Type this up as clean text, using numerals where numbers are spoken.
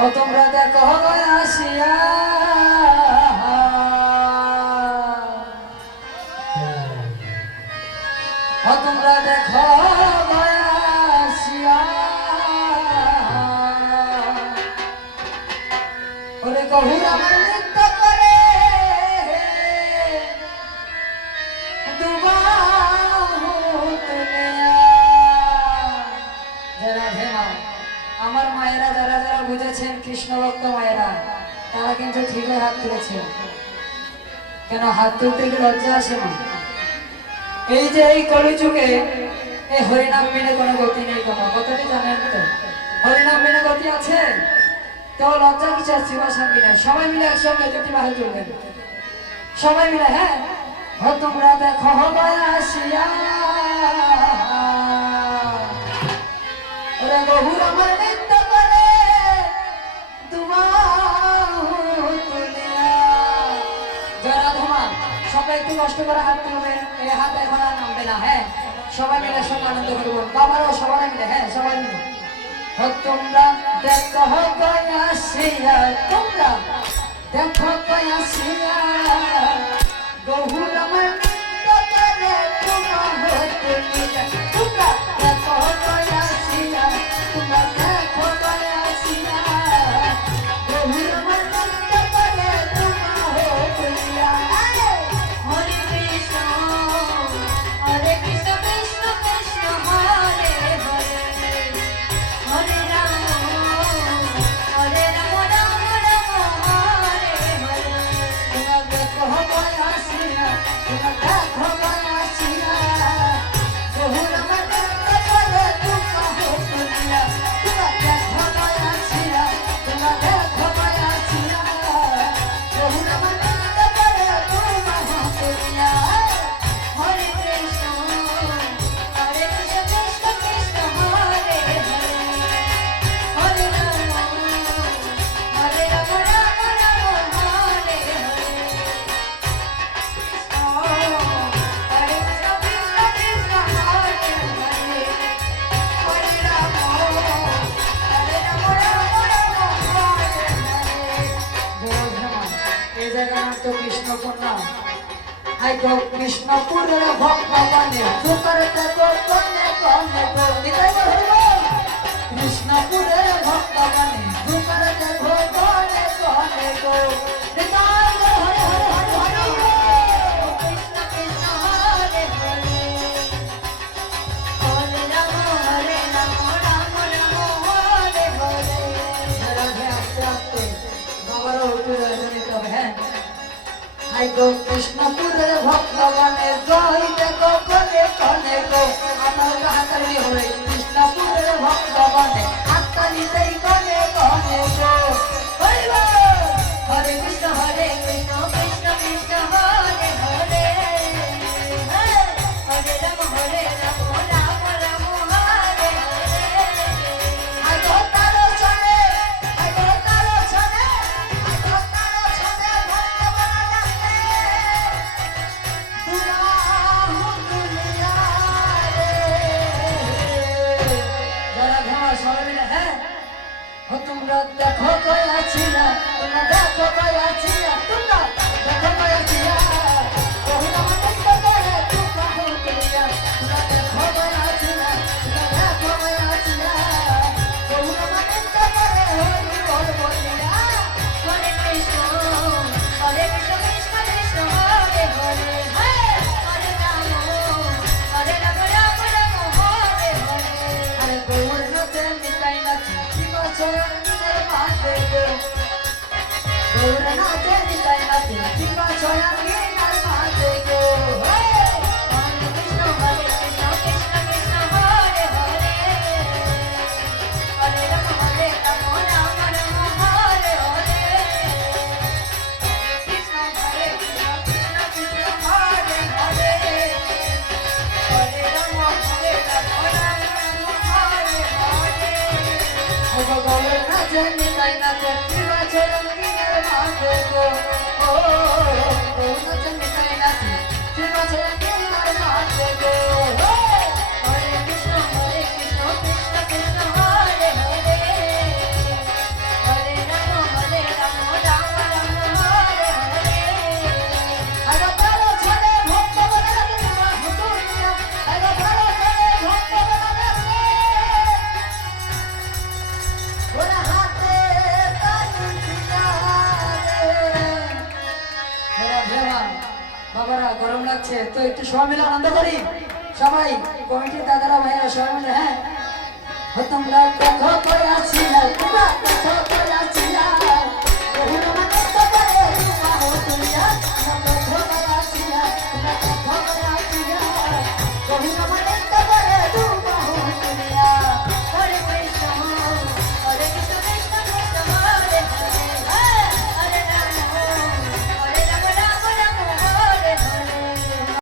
ও তোমরা দেখো আসিয়া ও তোমরা দেখো আসিয়া ওরে গহুর আমার নৃত্য করে আমার মায়েরা যারা যারা বুঝেছেন কৃষ্ণ ভক্ত মায়েরা তারা কিন্তু ঠিকই হাত তুলেছেন। কেন হাত তুলতে গিয়ে লজ্জা আসে না? এই যে এই কলিযুগে এই হরিনাম বিনে কোনো গতি নেই। কোনো কথাটি জানেন তো? হরিনাম বিনে গতি আছে তো লজ্জা কিছু আছে বাসাবি না। সবাই মিলে একসঙ্গে যদি বাহার তুলবেন সবাই মিলে। হ্যাঁ তোমরা দেখো আসিয়া ওরে বহুর আমার নৃত্য করে যারা ধমা সবাই একটু কষ্ট করে হাত তুলবেন। এই হাত এখন আর নামবে না। হ্যাঁ সবাই মিলে সঙ্গে আনন্দ করবো বাবারাও সবাই মিলে। হ্যাঁ সবাই মিলে তোমরা দেখো আসিয়া তোমরা দেখো আসিয়া বহুর আমার নৃত্য করে তোমরা দেখো আসিয়া তোমরা দেখো আসিয়া বহুর আমার নৃত্য করে তোমরা হরে কৃষ্ণ হরে কৃষ্ণ কৃষ্ণ কৃষ্ণ হরে হরে হরে রাম রাম রাম হরে হরে। তোমরা দেখো আসিয়া তোমরা দেখো আসিয়া বহুর আমার নৃত্য করে তোমরা তোমরা দেখো আসিয়া তোমরা দেখো আসিয়া বহুর আমার নৃত্য করে তোমরা হরে কৃষ্ণ হরে কৃষ্ণ কৃষ্ণ কৃষ্ণ হরে হরে হরে রাম রাম রাম হরে হরে। হরে কৃষ্ণ কৃষ্ণ কৃষ্ণ হরে হরে হরে রাম রাম রাম হরে হরে। এই জায়গার নাম তো কৃষ্ণপুর না। আই গো কৃষ্ণপুরের ভগবানে সুকরতে গো কনে কনে গো নিতাই গো হরি বল। কৃষ্ণপুরের ভগবানে সুকরতে গো কনে কনে গো নিতাই গো হরি হরি হরি হরি। কৃষ্ণ কৃষ্ণ হরে হরে হরে রাম রাম হরে হরে। রাধে আস্তে আস্তে বাবারও উঠে নিতে হবে। হ্যাঁ আই গো কৃষ্ণপুরের ভগবানে জয় দেখো কনে কনে গো আমার হাতালি হয়ে কৃষ্ণপুরের ভগবানে হাতালিতেই কনে কনে গো হরি বল। হরে কৃষ্ণ কৃষ্ণ কৃষ্ণ হরে হরে হরে রাম রাম রাম হরে হরে। আই গো তারো চলে আই গো তারো চলে আই গো তারো চলে ভগবান ডাকে যারা ঘাস সবাই মিলে। হ্যাঁ তোমরা দেখো আসিয়া তোমরা দেখো আসিয়া তোমরা দেখো আসিয়া বহুর আমার নৃত্য করে তোমরা তোমরা দেখো আসিয়া তোমরা দেখো আসিয়া বহুর আমার নৃত্য করে হরি বল বলিয়া। হরে কৃষ্ণ কৃষ্ণ কৃষ্ণ হরে হরে হরে রাম রাম হরে হরে। আরে গৌর নাচে নিতাই নাচে শিবাচরণের মাঝে গো গৌর নাচে নিতাই নাচে শিবাচরণের মাঝে গো। হরে কৃষ্ণ কৃষ্ণ কৃষ্ণ হরে হরে হরে রাম রাম হরে হরে। কৃষ্ণ কৃষ্ণ কৃষ্ণ হরে হরে হরে রাম রাম হরে হরে। গৌর নাচে নিতাই নাচে শিবাচরণের মাঝে গো গৌর নাচে নিতাই নাচে শিবাচরণ হয়েছে, তো একটু সবাই মিলে আনন্দ করি, সবাই কমিটির দাদারা ভাইরা সবাই মিলে। হ্যাঁ, তোমরা দেখো কই আছি না, তোমরা দেখো